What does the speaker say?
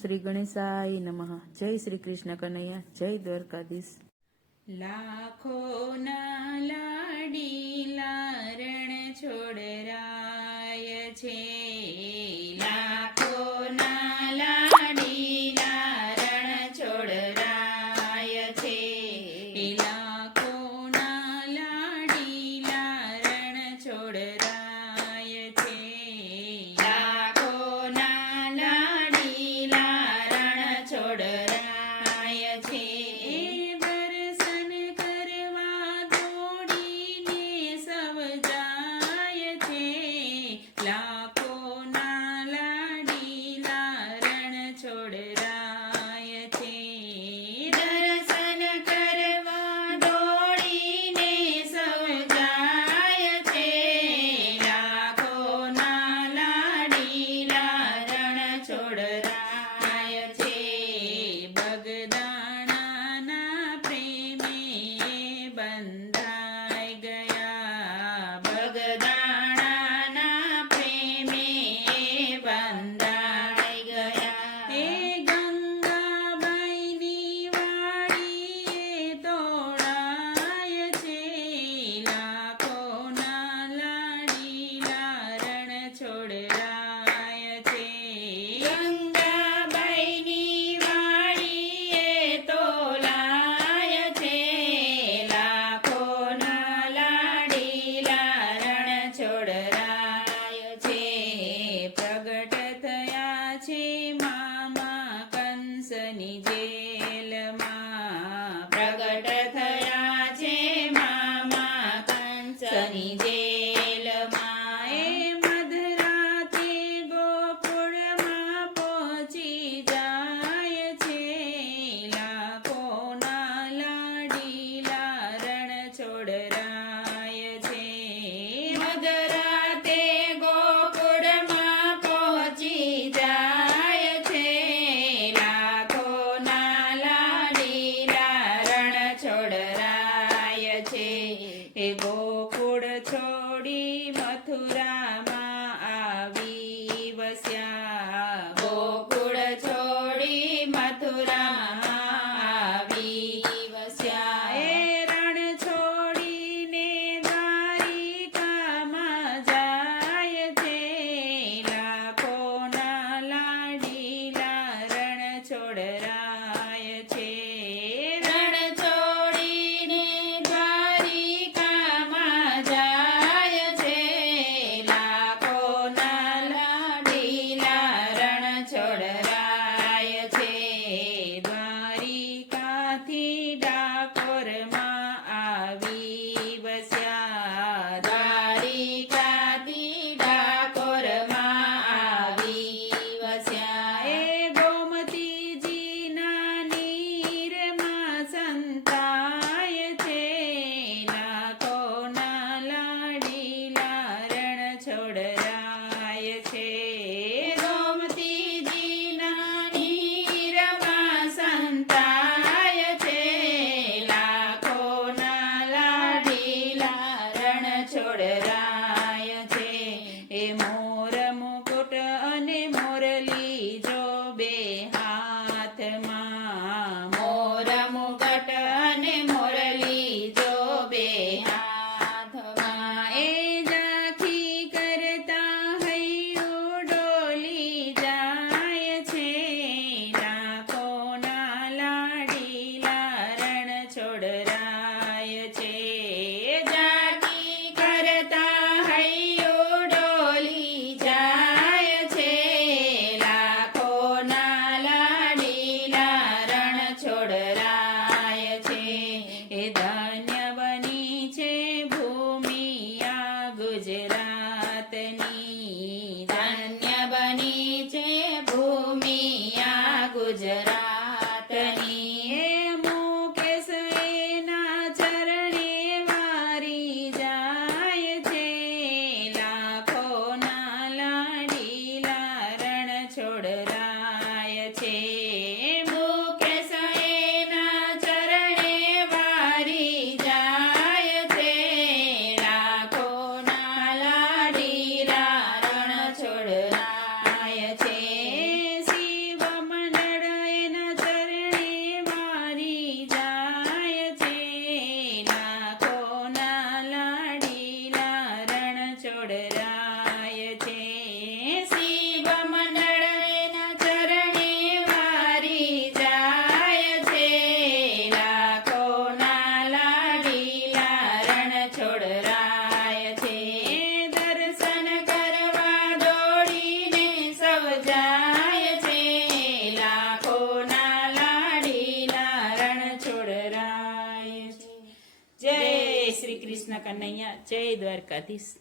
શ્રી ગણેશાય નમઃ. જય શ્રી કૃષ્ણ કનૈયા, જય દ્વારકાધીશ. લાખોના લાડીલા રણ છોડરાય છે, લાખોના લાડીલા રણ છોડરાય છે, લાખોના લાડીલા રણ છોડરાય છે, લાખોના લાડીલા રણ છોડરાય છે. પ્રગટ થયા છે મામા કંસની જેલમાં, એ મધરાતે ગોકુળમાં પહોંચી જાય છે, લાખોના લાડીલા રણ છોડરાય છે, મધરાતે ગોકુળમાં પહોંચી જાય છે, લાખોના લાડીલા રણ છોડરાય છે. એ ગોકુળ છોડી મથુરામાં આવી વસ્યા, ગોકુળ છોડી મથુરામાં આવી વસ્યા, એ રણ છોડીને દ્વારિકામાં જાય છે, લાખોના લાડીલા રણ છોડરાય છે, રણ છોડીને દ્વારિકામાં જાય છે, લાખોના લાડીલા રણ છોડરાય છે. દ્વારિકાથી ડાકોરમાં આવી વસ્યા, દ્વારિકાથી ડાકોરમાં આવી વસ્યા, એ ગોમતીજીના નીરમાં સંતાય છે, લાખોના લાડીલા રણ છોડરાય છે, ગોમતીજીના નીરમાં સંતાય છે, લાખોના લાડીલા રણ છોડરાય છે. એ મોર મુકુટ અને મોરલી જો બે હાથમાં, મોર મુકટ અને મોરલી જો બે હાથમાં, એ ઝાંખી કરતા હૈયું ડોલી જાય છે, લાખોના લાડીલા રણ છોડરાય છે, ઝાંખી કરતા હૈયું ડોલી જાય છે, લાખોના લાડીલા રણ છોડરાય છે. એ ધન્ય બની છે ભૂમિ આ ગુજરાતની, ધન્ય બની છે ભૂમિ આ ગુજરાતની, એ મુકેશ એના ચરણે વારી જાય છે, લાખોના લાડીલા રણ છોડરાય છે, મુકેશ એના ચરણે વારી જાય છે, લાખોના લાડીલા રણ છોડરાય છે. શિવ છોડરાય છે શિવ મંડળ એના ચરણે વારી જાય છે લાખોના લાડીલા રણ છોડરાય છે દર્શન કરવા દોડીને સૌ જાય છે લાખોના લાડીલા રણ છોડરાય છે જય શ્રી કૃષ્ણ કનૈયા જય દ્વારકાધીશ